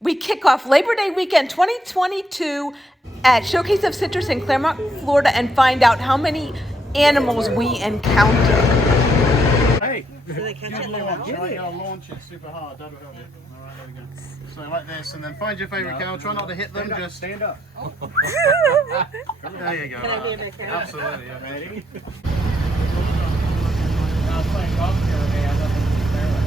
We kick off Labor Day weekend 2022 at Showcase of Citrus in Claremont, Florida, and find out how many animals we encounter. Hey, So they catch it in their mouth? right, you'll launch it super hard. That'll help you. All right, there we go. So like this, and then find your favourite cow. Try not to hit them. Just stand up. There you go. Can I be in the camera? Absolutely. Yeah. Ready? I was playing golf the other day. I was up in the fairway.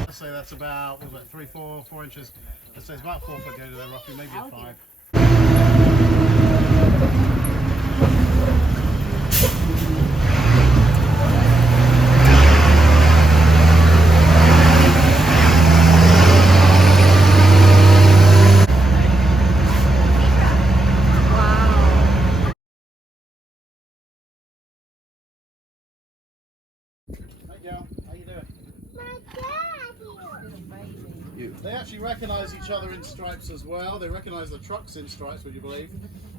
Let's say that's about, what was it, 4 inches. Let's say it's about 4 foot go to there, roughly, maybe a 5. Hey, Joe. How you doing? They actually recognise each other in stripes as well. They recognise the trucks in stripes, would you believe?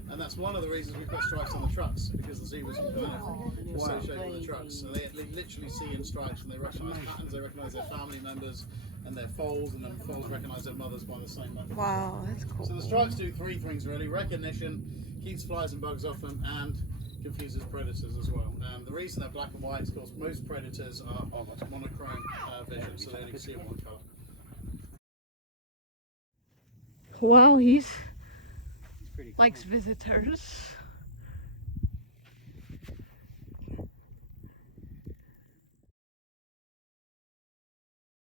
And that's one of the reasons we put stripes on the trucks, because the zebras can kind of associate with the trucks. And they literally see in stripes, and they recognise patterns, they recognise their family members and their foals, and then the foals recognise their mothers by the same way. Wow, that's cool. So the stripes do 3 things really: recognition, keeps flies and bugs off them, and confuses predators as well. The reason they're black and white is because most predators are monochrome vision, so they only see in one colour. Wow, he likes visitors.